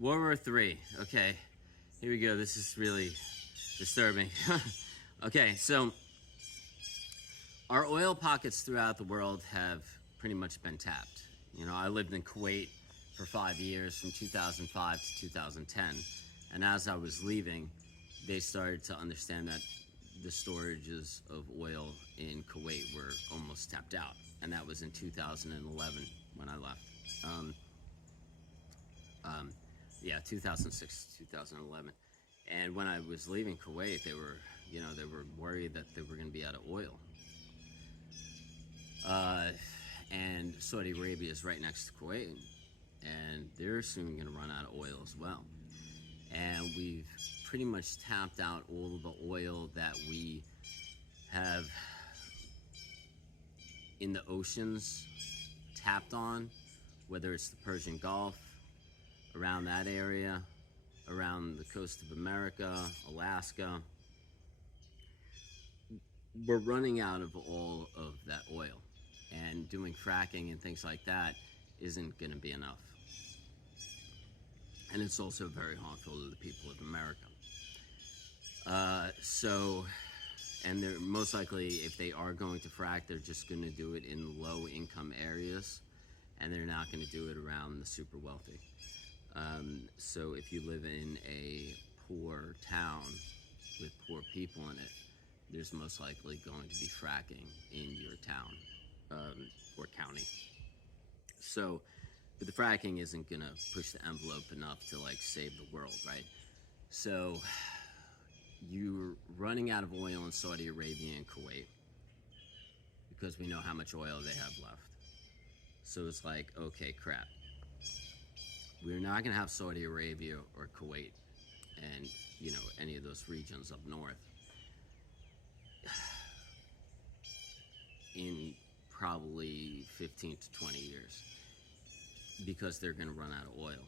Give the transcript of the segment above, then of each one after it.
World War III. Okay, here we go. This is really disturbing. Okay, so our oil pockets throughout the world have pretty much been tapped. You know, I lived in Kuwait for 5 years from 2005 to 2010. And as I was leaving, they started to understand that the storages of oil in Kuwait were almost tapped out. And that was in 2011 when I left. Um, yeah, 2006, 2011. And when I was leaving Kuwait, they were worried that they were going to be out of oil. And Saudi Arabia is right next to Kuwait, and they're soon going to run out of oil as well. And we've pretty much tapped out all of the oil that we have in the oceans tapped on, whether it's the Persian Gulf, around that area, around the coast of America, Alaska. We're running out of all of that oil, and doing fracking and things like that isn't going to be enough. And it's also very harmful to the people of America. And they're most likely, if they are going to frack, they're just going to do it in low income areas, and they're not going to do it around the super wealthy. So if you live in a poor town with poor people in it, there's most likely going to be fracking in your town or county. So, but the fracking isn't going to push the envelope enough to like save the world, right? So you're running out of oil in Saudi Arabia and Kuwait because we know how much oil they have left. So it's like, okay, crap. We're not going to have Saudi Arabia or Kuwait and, you know, any of those regions up north in probably 15 to 20 years because they're going to run out of oil.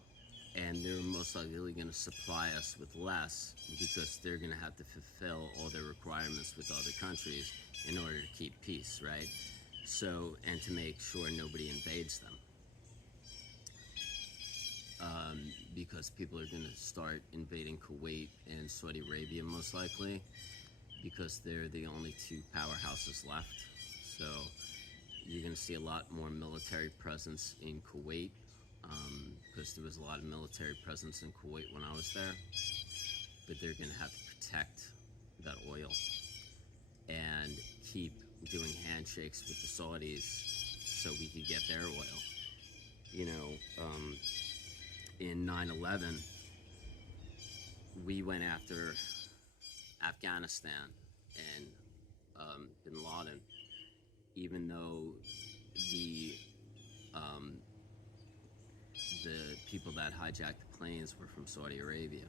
And they're most likely going to supply us with less because they're going to have to fulfill all their requirements with other countries in order to keep peace, right? So, and to make sure nobody invades them. Because people are going to start invading Kuwait and Saudi Arabia most likely because they're the only two powerhouses left. So you're going to see a lot more military presence in Kuwait because there was a lot of military presence in Kuwait when I was there. But they're going to have to protect that oil and keep doing handshakes with the Saudis so we could get their oil. You know, in 9/11, we went after Afghanistan and bin Laden, even though the people that hijacked the planes were from Saudi Arabia,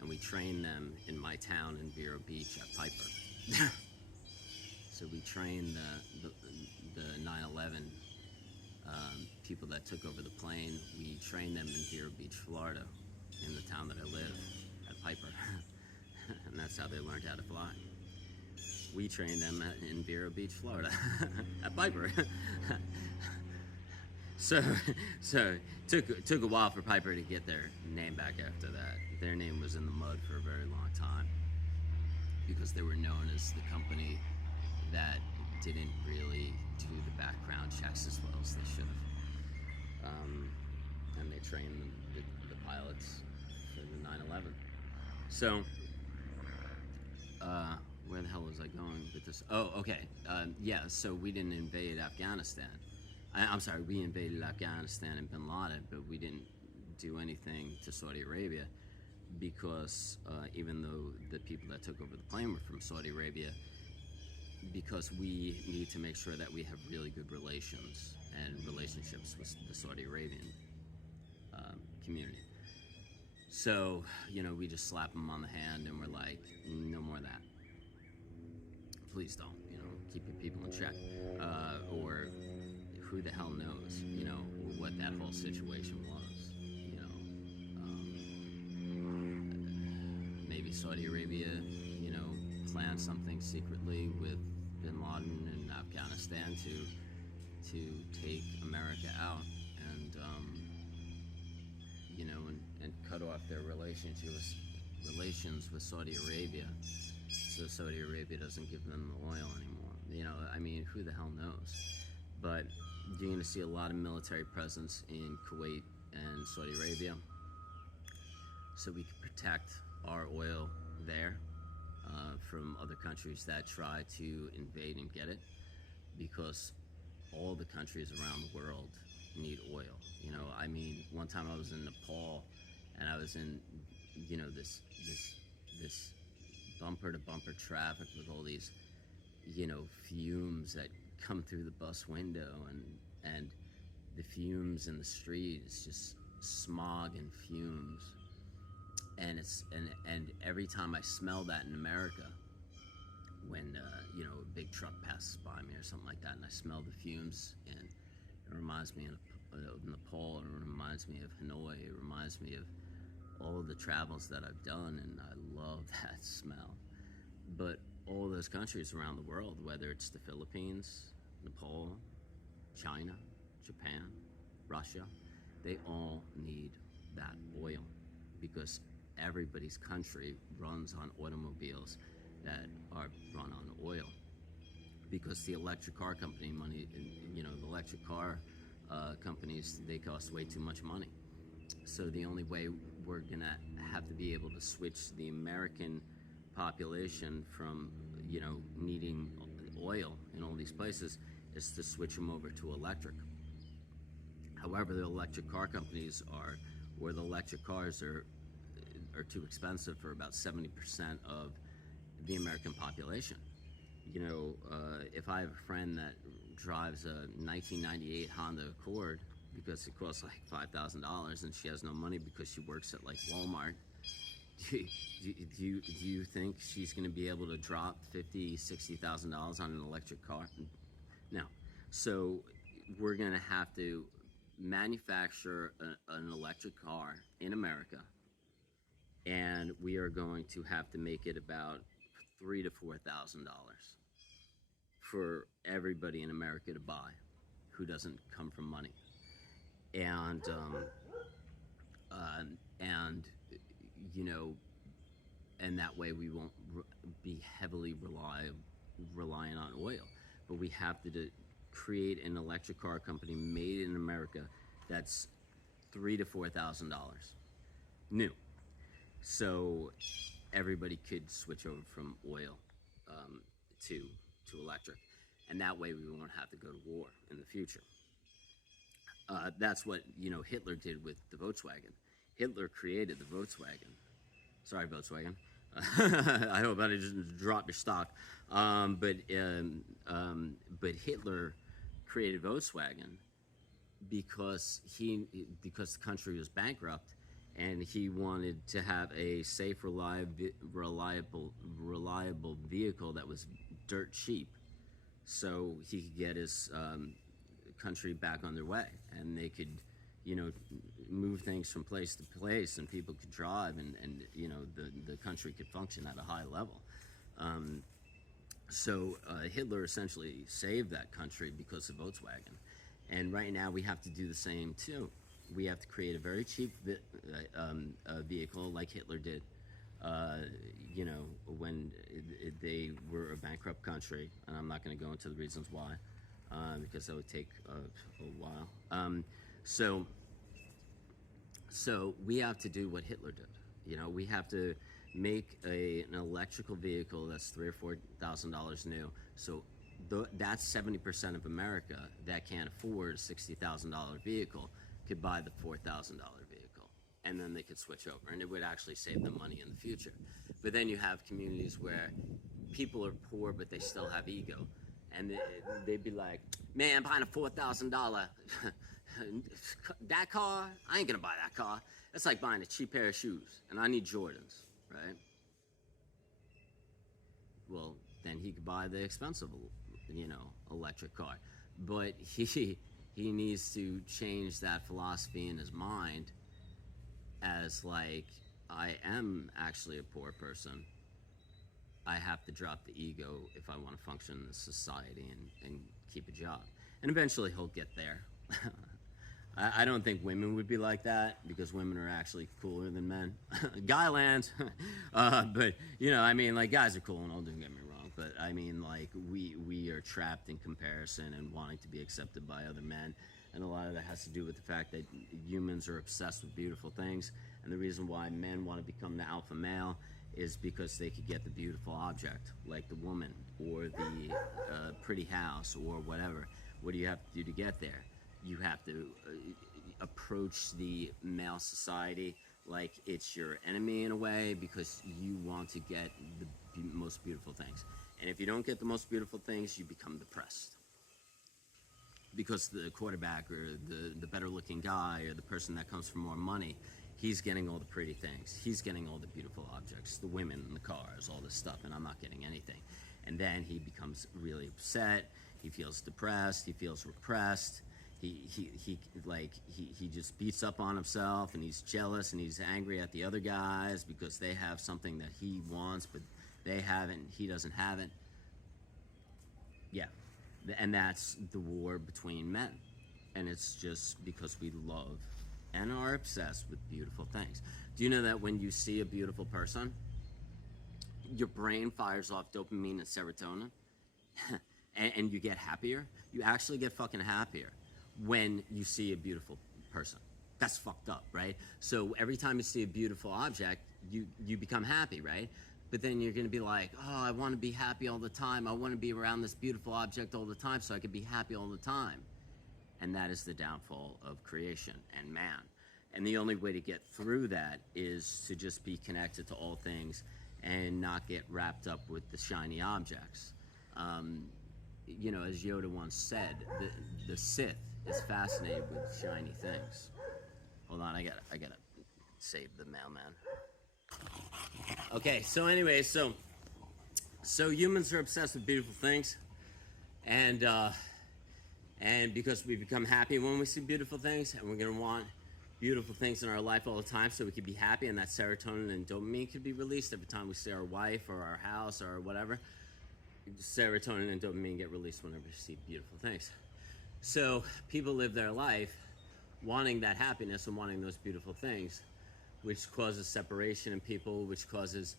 and we trained them in my town in Vero Beach at Piper. So we trained the 9/11 people that took over the plane. We trained them in Vero Beach, Florida, in the town that I live, at Piper. And that's how they learned how to fly. We trained them in Vero Beach, Florida, at Piper. So took a while for Piper to get their name back after that. Their name was in the mud for a very long time because they were known as the company that didn't really do the background checks as well as they should have. And they trained the pilots for the 9/11. So, where the hell was I going with this? Oh, okay. Yeah, so we didn't invade Afghanistan. I'm sorry, we invaded Afghanistan and bin Laden, but we didn't do anything to Saudi Arabia because even though the people that took over the plane were from Saudi Arabia, because we need to make sure that we have really good relations and relationships with the Saudi Arabian community. So, you know, we just slap them on the hand and we're like, no more of that. Please don't, you know, keep your people in check. Or who the hell knows, you know, what that whole situation was, you know. Maybe Saudi Arabia, you know, planned something secretly with bin Laden in Afghanistan to take America out. And, and cut off their relations with Saudi Arabia, so Saudi Arabia doesn't give them the oil anymore. I mean, who the hell knows? But you're going to see a lot of military presence in Kuwait and Saudi Arabia, so we can protect our oil there from other countries that try to invade and get it, because all the countries around the world need oil. I mean, one time I was in Nepal, and I was in, this bumper to bumper traffic with all these, fumes that come through the bus window, and the fumes in the street is just smog and fumes. And and every time I smell that in America, when a big truck passes by me or something like that, and I smell the fumes, and it reminds me of Nepal, it reminds me of Hanoi, it reminds me of all of the travels that I've done, and I love that smell. But all those countries around the world, whether it's the Philippines, Nepal, China, Japan, Russia, they all need that oil, because everybody's country runs on automobiles that are run on oil, because the electric car company money, the electric car companies, they cost way too much money. So the only way we're gonna have to be able to switch the American population from needing oil in all these places is to switch them over to electric. However, the electric car companies or the electric cars are too expensive for about 70% of the American population. If I have a friend that drives a 1998 Honda Accord because it costs like $5,000 and she has no money because she works at like Walmart, do you think she's going to be able to drop $50,000-$60,000 on an electric car? No. So we're going to have to manufacture an electric car in America, and we are going to have to make it about $3,000 to $4,000 for everybody in America to buy who doesn't come from money. And and that way we won't be heavily reliant on oil. But we have to create an electric car company made in America that's $3,000 to $4,000 new, so everybody could switch over from oil to electric, and that way we won't have to go to war in the future. That's what Hitler did with the Volkswagen. Hitler created the Volkswagen. Sorry, Volkswagen. I hope I didn't drop your stock. But Hitler created Volkswagen because the country was bankrupt, and he wanted to have a safe, reliable vehicle that was dirt cheap, so he could get his country back on their way, and they could move things from place to place, and people could drive, and the country could function at a high level. So Hitler essentially saved that country because of Volkswagen. And right now we have to do the same too. We have to create a very cheap vehicle like Hitler did, when they were a bankrupt country. And I'm not going to go into the reasons why, because that would take a while. So we have to do what Hitler did. We have to make an electrical vehicle that's $3,000 or $4,000 new. So that's 70% of America that can't afford a $60,000 vehicle could buy the $4,000 vehicle, and then they could switch over, and it would actually save them money in the future. But then you have communities where people are poor, but they still have ego, and they'd be like, "Man, I'm buying a $4,000 that car? I ain't gonna buy that car. That's like buying a cheap pair of shoes, and I need Jordans, right?" Well, then he could buy the expensive, electric car. But he needs to change that philosophy in his mind as like, I am actually a poor person. I have to drop the ego if I want to function in society and keep a job. And eventually he'll get there. I don't think women would be like that because women are actually cooler than men. Guyland, but you know, I mean, like guys are cool and all. Don't get me wrong, but I mean, like we are trapped in comparison and wanting to be accepted by other men, and a lot of that has to do with the fact that humans are obsessed with beautiful things, and the reason why men want to become the alpha male is because they could get the beautiful object, like the woman or the pretty house or whatever. What do you have to do to get there? You have to approach the male society like it's your enemy in a way because you want to get the most beautiful things. And if you don't get the most beautiful things, you become depressed. Because the quarterback or the better looking guy or the person that comes for more money, he's getting all the pretty things. He's getting all the beautiful objects, the women, the cars, all this stuff, and I'm not getting anything. And then he becomes really upset. He feels depressed. He feels repressed. He just beats up on himself, and he's jealous, and he's angry at the other guys because they have something that he wants, but they haven't. He doesn't have it. Yeah, and that's the war between men, and it's just because we love and are obsessed with beautiful things. Do you know that when you see a beautiful person, your brain fires off dopamine and serotonin, and you get happier? You actually get fucking happier when you see a beautiful person. That's fucked up, right? So every time you see a beautiful object, you become happy, right? But then you're gonna be like, oh, I wanna be happy all the time. I wanna be around this beautiful object all the time so I can be happy all the time. And that is the downfall of creation and man. And the only way to get through that is to just be connected to all things and not get wrapped up with the shiny objects. You know, as Yoda once said, the Sith is fascinated with shiny things. Hold on, I gotta save the mailman. Okay, so anyway, so humans are obsessed with beautiful things, and because we become happy when we see beautiful things, and we're gonna want beautiful things in our life all the time so we can be happy, and that serotonin and dopamine could be released every time we see our wife or our house or whatever. Serotonin and dopamine get released whenever you see beautiful things. So people live their life wanting that happiness and wanting those beautiful things, which causes separation in people, which causes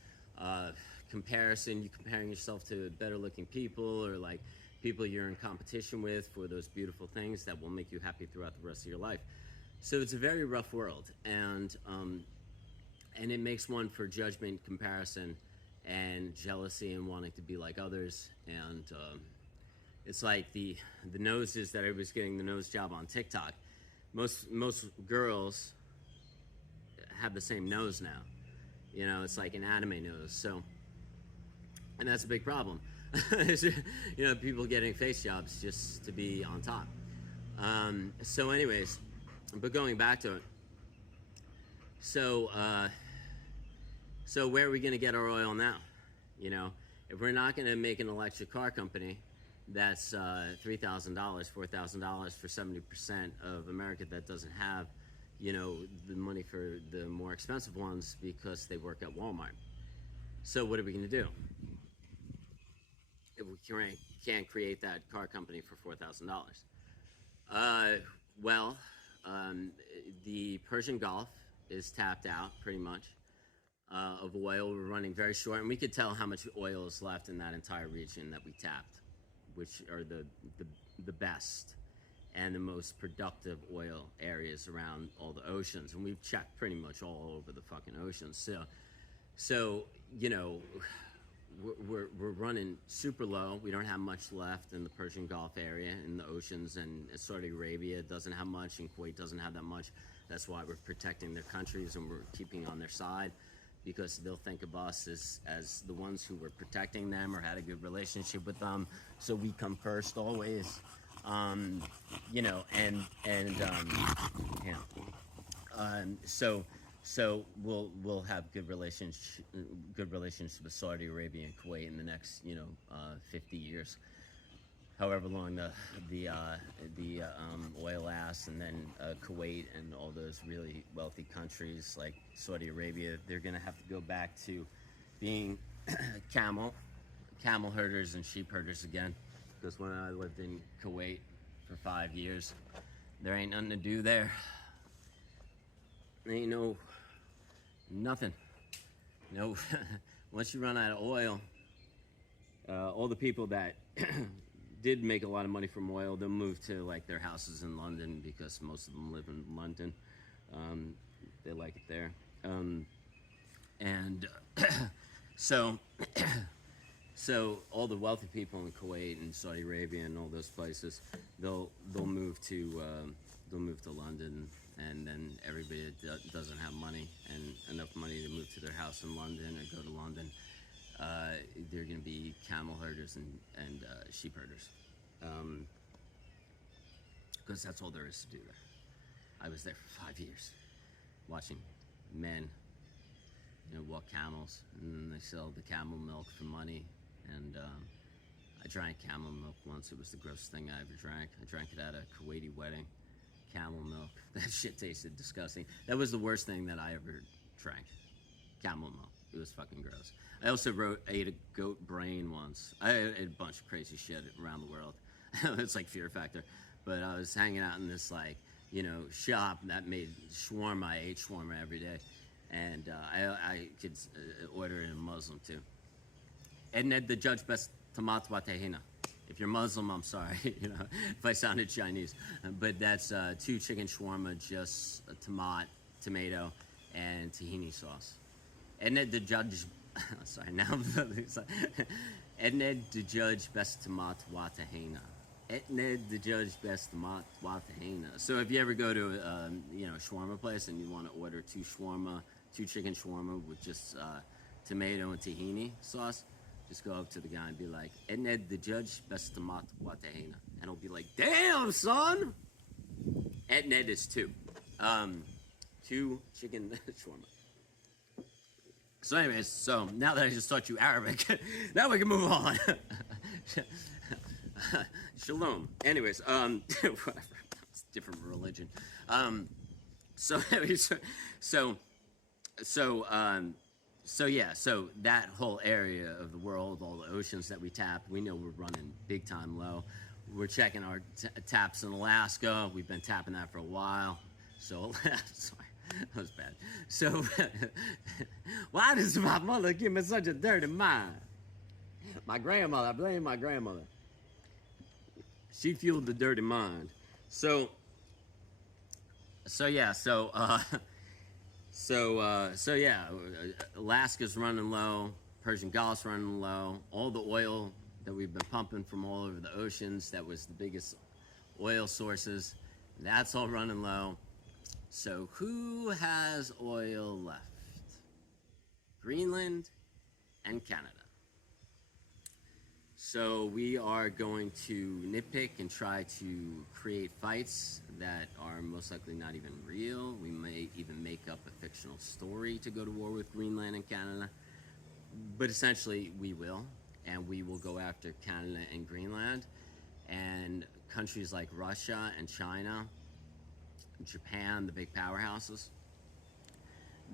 comparison. You're comparing yourself to better looking people or like people you're in competition with for those beautiful things that will make you happy throughout the rest of your life. So it's a very rough world, and it makes one for judgment, comparison, and jealousy and wanting to be like others. And it's like the noses that everybody's getting the nose job on TikTok. Most girls have the same nose now. You know, it's like an anime nose. So, and that's a big problem. You know, people getting face jobs just to be on top. So anyways, but going back to it. So where are we going to get our oil now? You know, if we're not going to make an electric car company that's $3,000, $4,000 for 70% of America that doesn't have, you know, the money for the more expensive ones because they work at Walmart. So what are we going to do if we can't create that car company for $4,000? Well, the Persian Gulf is tapped out pretty much of oil. We're running very short, and we could tell how much oil is left in that entire region that we tapped, which are the best and the most productive oil areas around all the oceans. And we've checked pretty much all over the fucking oceans. So you know, we're running super low. We don't have much left in the Persian Gulf area, in the oceans, and Saudi Arabia doesn't have much, and Kuwait doesn't have that much. That's why we're protecting their countries and we're keeping on their side, because they'll think of us as the ones who were protecting them or had a good relationship with them. So we come first always, you know, so we'll have good relations with Saudi Arabia and Kuwait in the next 50 years, however long the oil lasts. And then Kuwait and all those really wealthy countries like Saudi Arabia, they're gonna have to go back to being camel herders and sheep herders again. Because when I lived in Kuwait for 5 years, There ain't nothing to do there. There ain't nothing. No, once you run out of oil, all the people that did make a lot of money from oil, they'll move to like their houses in London because most of them live in London. They like it there, and so so all the wealthy people in Kuwait and Saudi Arabia and all those places, they'll move to London, and then everybody that doesn't have money and enough money to move to their house in London or go to London, they're going to be camel herders and sheep herders, because that's all there is to do there. I was there for 5 years, watching men, walk camels, and then they sell the camel milk for money. And I drank camel milk once. It was the grossest thing I ever drank. I drank it at a Kuwaiti wedding. Camel milk. That shit tasted disgusting. That was the worst thing that I ever drank. Camel milk. It was fucking gross. I also ate a goat brain once. I ate a bunch of crazy shit around the world. It's like Fear Factor. But I was hanging out in this shop that made shawarma. I ate shawarma every day. And I could order it in Muslim too. Edned the judge best tomat wa tahina. If you're Muslim, I'm sorry, if I sounded Chinese. But that's 2 chicken shawarma, just a tomato, and tahini sauce. Edned the judge, sorry, now Edned the judge best tomat wa tahina. Edned the judge best tomat wa tahina. So if you ever go to a shawarma place and you want to order 2 chicken shawarma with just tomato and tahini sauce, just go up to the guy and be like, Edned the judge best tomat wa tahina. And he'll be like, damn, son! Edned is 2. 2 chicken shawarma. So anyways, now that I just taught you Arabic, now we can move on. Shalom. Anyways, whatever. It's a different religion. So that whole area of the world, all the oceans that we tap, we know we're running big time low. We're checking our taps in Alaska. We've been tapping that for a while. So, sorry, that was bad. So, why does my mother give me such a dirty mind? My grandmother, I blame my grandmother. She fueled the dirty mind. Alaska's running low, Persian Gulf's running low, all the oil that we've been pumping from all over the oceans, that was the biggest oil sources, that's all running low. So who has oil left? Greenland and Canada. So we are going to nitpick and try to create fights that are most likely not even real. We may even make up a fictional story to go to war with Greenland and Canada. But essentially, we will. And we will go after Canada and Greenland. And countries like Russia and China, Japan, the big powerhouses,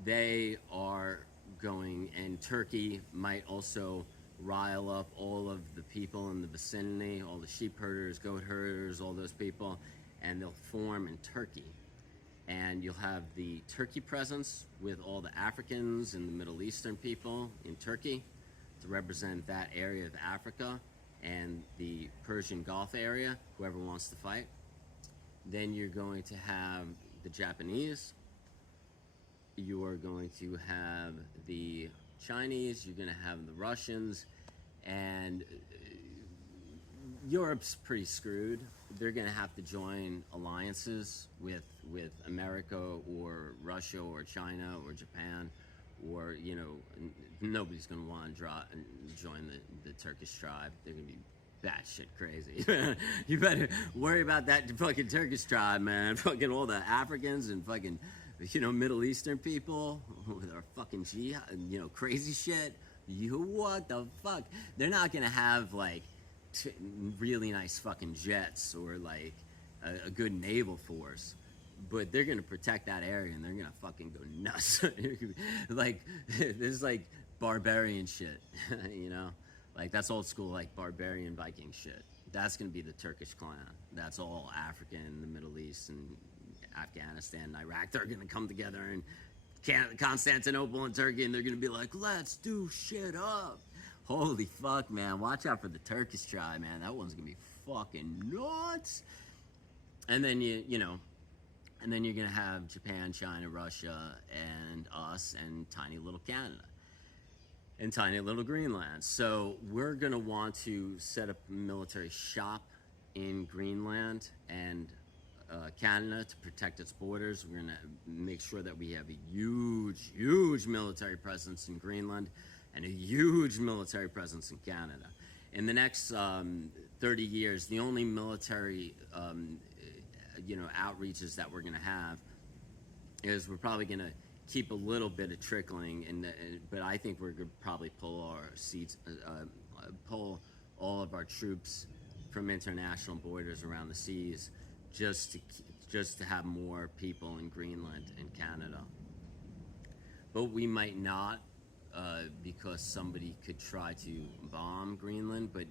they are going, and Turkey might also rile up all of the people in the vicinity, all the sheep herders, goat herders, all those people, and they'll form in Turkey. And you'll have the Turkey presence with all the Africans and the Middle Eastern people in Turkey to represent that area of Africa, and the Persian Gulf area, whoever wants to fight. Then you're going to have the Japanese, you are going to have the Chinese, you're going to have the Russians, and Europe's pretty screwed. They're going to have to join alliances with America or Russia or China or Japan, or nobody's going to want to join the Turkish tribe. They're going to be batshit crazy. You better worry about that fucking Turkish tribe, man. Fucking all the Africans and fucking Middle Eastern people with our fucking jihad, crazy shit. What the fuck? They're not gonna have really nice fucking jets or a good naval force, but they're gonna protect that area and they're gonna fucking go nuts. This is barbarian shit, that's old school barbarian Viking shit. That's going to be the Turkish clan. That's all African, the Middle East, and Afghanistan, and Iraq. They're going to come together in Constantinople and Turkey, and they're going to be like, let's do shit up. Holy fuck, man. Watch out for the Turkish tribe, man. That one's going to be fucking nuts. And then, and then you're going to have Japan, China, Russia, and us, and tiny little Canada, and tiny little Greenland. So we're going to want to set up a military shop in Greenland and Canada to protect its borders. We're going to make sure that we have a huge, huge military presence in Greenland and a huge military presence in Canada. In the next 30 years, the only military outreaches that we're going to have is we're probably going to keep a little bit of trickling, but I think we're going to probably pull all of our troops from international borders around the seas just to have more people in Greenland and Canada. But we might not, because somebody could try to bomb Greenland. But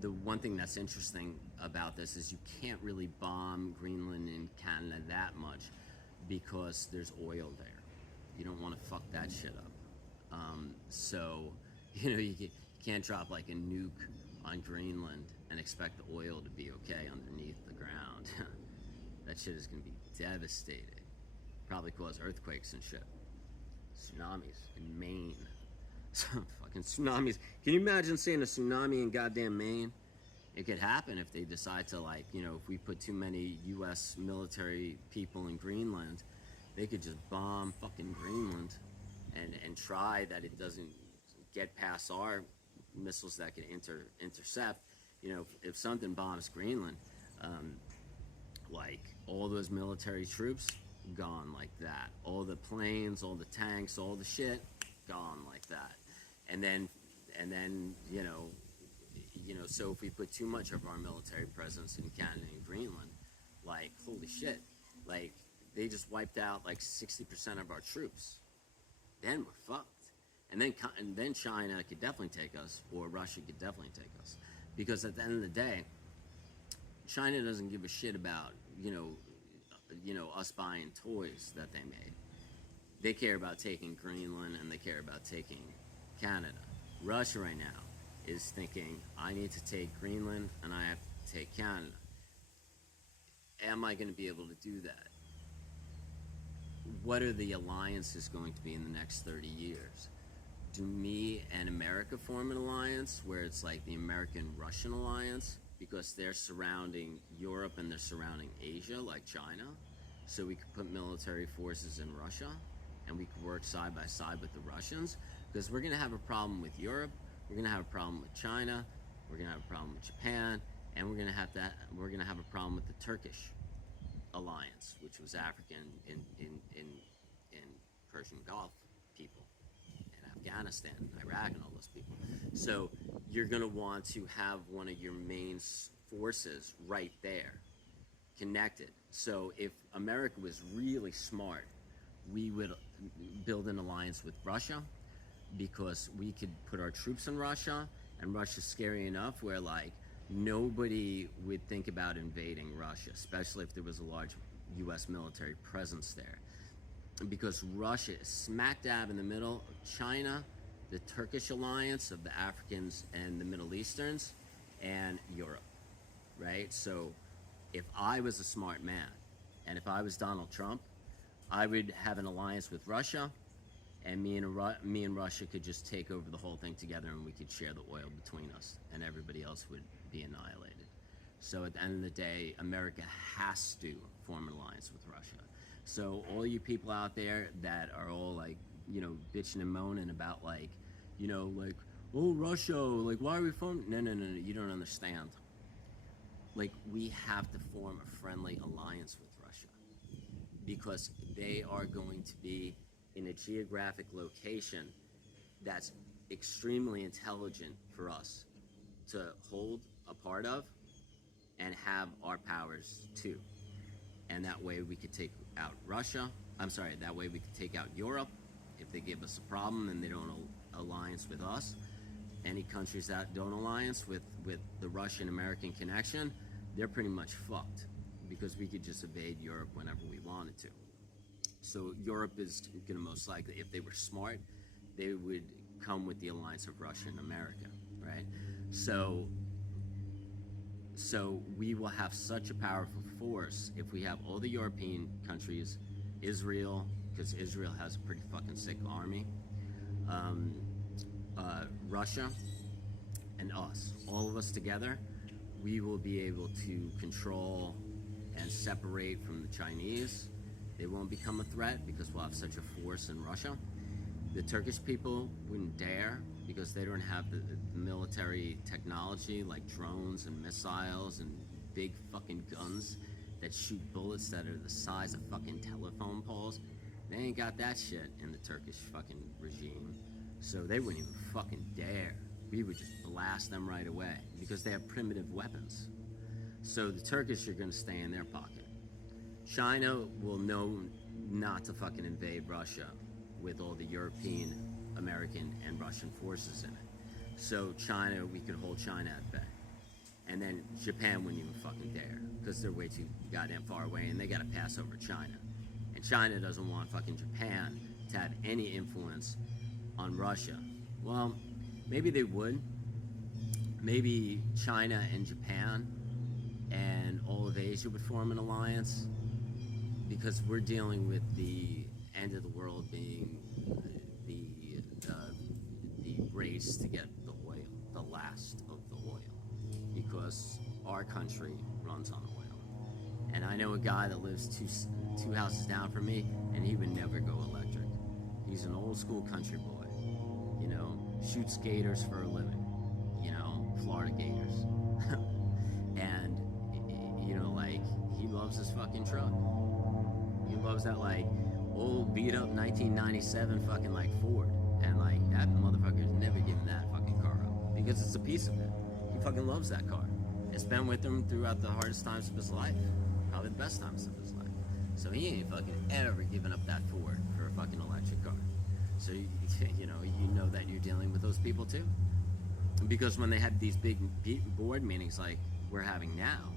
the one thing that's interesting about this is you can't really bomb Greenland and Canada that much because there's oil there. You don't want to fuck that shit up. So, you can't drop like a nuke on Greenland and expect the oil to be okay underneath the ground. That shit is going to be devastating. Probably cause earthquakes and shit. Tsunamis in Maine. Some fucking tsunamis. Can you imagine seeing a tsunami in goddamn Maine? It could happen if they decide to, if we put too many U.S. military people in Greenland, they could just bomb fucking Greenland and try that it doesn't get past our missiles that can intercept. If something bombs Greenland, all those military troops gone like that. All the planes, all the tanks, all the shit gone like that. And then so if we put too much of our military presence in Canada and Greenland, holy shit, they just wiped out 60% of our troops. Then we're fucked. And then China could definitely take us, or Russia could definitely take us, because at the end of the day, China doesn't give a shit about us buying toys that they made. They care about taking Greenland and they care about taking Canada. Russia right now is thinking, I need to take Greenland and I have to take Canada. Am I going to be able to do that? What are the alliances going to be in the next 30 years? Do me and America form an alliance where it's like the American-Russian alliance, because they're surrounding Europe and they're surrounding Asia, like China, so we could put military forces in Russia and we could work side by side with the Russians? Because we're going to have a problem with Europe, we're going to have a problem with China, we're going to have a problem with Japan, and we're going to have a problem with the Turkish alliance, which was African in Persian Gulf people, and Afghanistan, Iraq, and all those people. So you're going to want to have one of your main forces right there, connected. So if America was really smart, we would build an alliance with Russia, because we could put our troops in Russia, and Russia's scary enough where nobody would think about invading Russia, especially if there was a large U.S. military presence there. Because Russia is smack dab in the middle of China, the Turkish alliance of the Africans and the Middle Easterns, and Europe, right? So if I was a smart man, and if I was Donald Trump, I would have an alliance with Russia, and me and Russia could just take over the whole thing together, and we could share the oil between us, and everybody else would be annihilated. So at the end of the day, America has to form an alliance with Russia. So all you people out there that are all bitching and moaning about oh, Russia, why are we forming? No, you don't understand. We have to form a friendly alliance with Russia, because they are going to be in a geographic location that's extremely intelligent for us to hold a part of and have our powers too. And that way we could take out that way we could take out Europe if they give us a problem and they don't alliance with us. Any countries that don't alliance with with the Russian-American connection, they're pretty much fucked because we could just invade Europe whenever we wanted to. So Europe is going to most likely, if they were smart, they would come with the alliance of Russia and America, right? So we will have such a powerful force if we have all the European countries, Israel, because Israel has a pretty fucking sick army, Russia, and us, all of us together, we will be able to control and separate from the Chinese. They won't become a threat because we'll have such a force in Russia. The Turkish people wouldn't dare because they don't have the military technology like drones and missiles and big fucking guns that shoot bullets that are the size of fucking telephone poles. They ain't got that shit in the Turkish fucking regime. So they wouldn't even fucking dare. We would just blast them right away because they have primitive weapons. So the Turkish are gonna stay in their pocket. China will know not to fucking invade Russia with all the European, American, and Russian forces in it. So China, we could hold China at bay. And then Japan wouldn't even fucking dare because they're way too goddamn far away and they gotta pass over China. And China doesn't want fucking Japan to have any influence on Russia. Well, maybe they would. Maybe China and Japan and all of Asia would form an alliance because we're dealing with the end of the world being the race to get the oil, the last of the oil, because our country runs on oil. And I know a guy that lives two houses down from me, and he would never go electric. He's an old school country boy, you know, shoots gators for a living, you know, Florida Gators. And, you know, like, he loves his fucking truck. He loves that, like, old beat up 1997 fucking, like, Ford. And, like, that motherfucker's never given that fucking car up because it's a piece of it. He fucking loves that car. It's been with him throughout the hardest times of his life, probably the best times of his life. So he ain't fucking ever given up that Ford for a fucking electric car. So, you know that you're dealing with those people too. Because when they have these big board meetings like we're having now,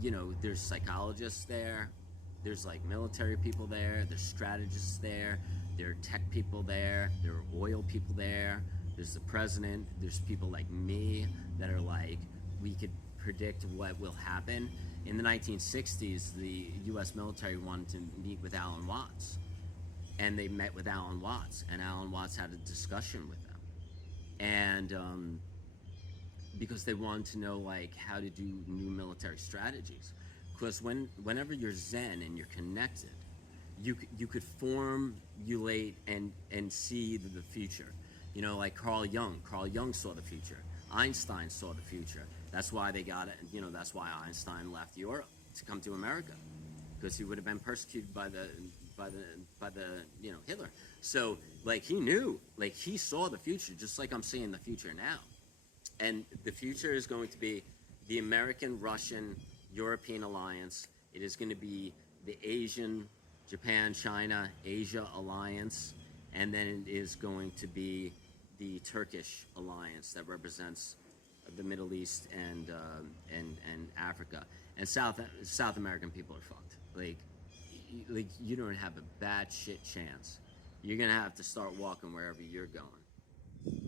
you know, there's psychologists there, there's like military people there, there's strategists there, there are tech people there, there are oil people there, there's the president, there's people like me that are like, we could predict what will happen. In the 1960s, the U.S. military wanted to meet with Alan Watts. And they met with Alan Watts, and Alan Watts had a discussion with them. And because they wanted to know, like, how to do new military strategies. Because whenever you're zen and you're connected, you could formulate and see the future. You know, like Carl Jung. Carl Jung saw the future. Einstein saw the future. That's why they got it. You know, that's why Einstein left Europe to come to America, because he would have been persecuted by the you know, Hitler. So like he knew, like he saw the future, just like I'm seeing the future now. And the future is going to be the American, Russian, European alliance. It is going to be the Asian, Japan, China, Asia alliance, and then it is going to be the Turkish alliance that represents the Middle East and Africa. And South American people are fucked. Like you don't have a bad shit chance. You're gonna have to start walking wherever you're going,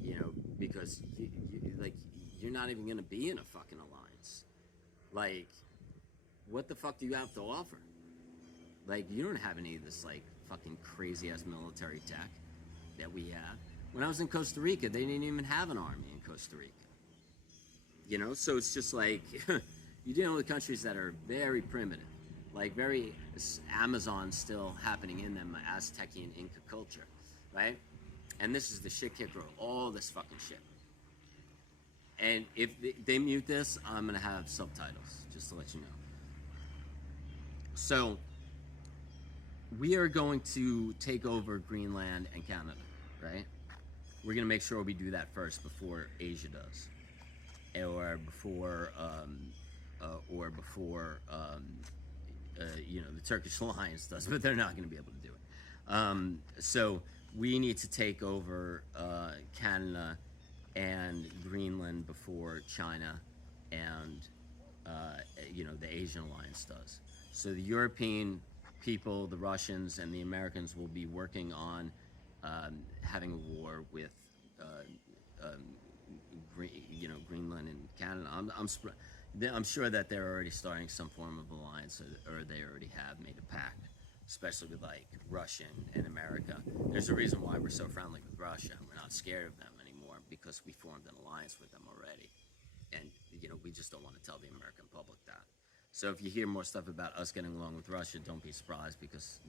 you know, because you're not even gonna be in a fucking alliance. Like, what the fuck do you have to offer? Like, you don't have any of this like fucking crazy ass military tech that we have. When I was in Costa Rica, they didn't even have an army in Costa Rica. You know, so it's just like you're dealing with countries that are very primitive. Like very Amazon still happening in them, Aztec and Inca culture, right? And this is the shit kicker of all this fucking shit. And if they mute this, I'm gonna have subtitles, just to let you know. So we are going to take over Greenland and Canada, right? We're gonna make sure we do that first before Asia does, or before you know, the Turkish alliance does, but they're not going to be able to do it. So we need to take over Canada and Greenland before China and the Asian alliance does. So the European people, the Russians, and the Americans will be working on having a war with Greenland and Canada. I'm sure that they're already starting some form of alliance, or they already have made a pact, especially with like Russia and America. There's a reason why we're so friendly with Russia. We're not scared of them anymore because we formed an alliance with them already, and we just don't want to tell the American public that. So if you hear more stuff about us getting along with Russia, don't be surprised, because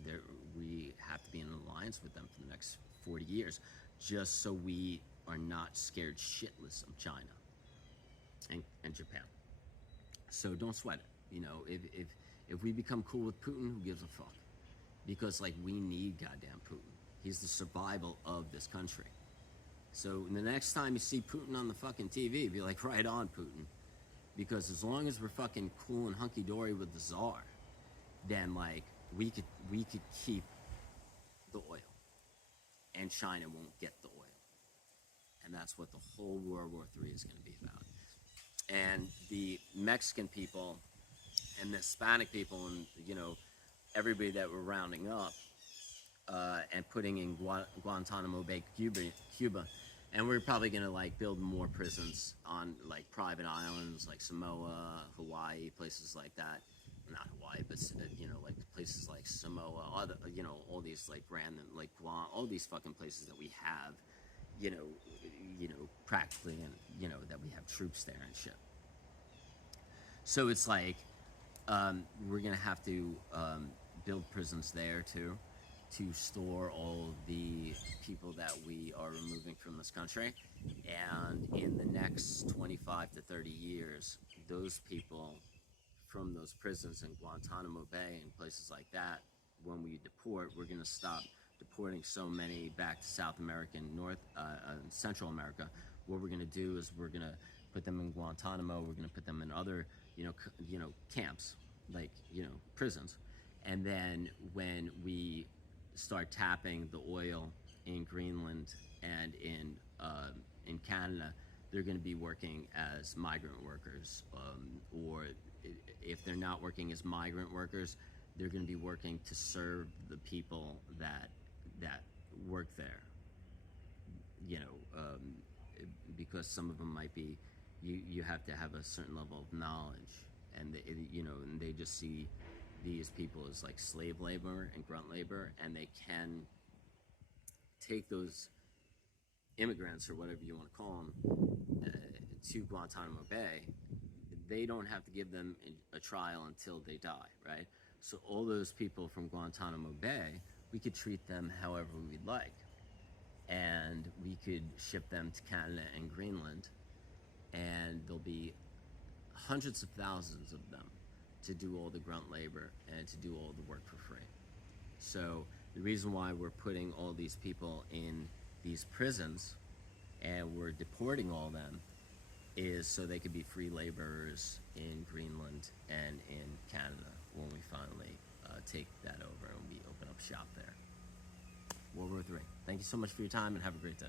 we have to be in an alliance with them for the next 40 years, just so we are not scared shitless of China and Japan. So don't sweat it. If we become cool with Putin, who gives a fuck? Because we need goddamn Putin. He's the survival of this country. So the next time you see Putin on the fucking TV, be like, right on, Putin. Because as long as we're fucking cool and hunky-dory with the Tsar, then we could keep the oil, and China won't get the oil. And that's what the whole World War III is going to be about. And the Mexican people and the Hispanic people and everybody that we're rounding up and putting in Guantanamo Bay, Cuba, and we're probably gonna build more prisons on private islands like Samoa, Hawaii, places like that. Not Hawaii, but places like Samoa, other all these random Guam, all these fucking places that we have, practically, and that we have troops there and shit. So it's we're gonna have to build prisons there too, to store all the people that we are removing from this country. And in the next 25 to 30 years, those people from those prisons in Guantanamo Bay and places like that, when we deport, we're going to stop deporting so many back to South America and Central America. What we're going to do is we're going to put them in Guantanamo. We're going to put them in other, camps, prisons. And then when we start tapping the oil in Greenland and in Canada, they're going to be working as migrant workers, or if they're not working as migrant workers, they're going to be working to serve the people that work there. Because some of them might be, you have to have a certain level of knowledge, and and they just see these people as slave labor and grunt labor, and they can take those immigrants, or whatever you want to call them, to Guantanamo Bay. They don't have to give them a trial until they die, right? So all those people from Guantanamo Bay, we could treat them however we'd like, and we could ship them to Canada and Greenland, and there'll be hundreds of thousands of them to do all the grunt labor and to do all the work for free. So the reason why we're putting all these people in these prisons and we're deporting all of them is so they could be free laborers in Greenland and in Canada when we finally take that over and we open up shop there. World War III. Thank you so much for your time, and have a great day.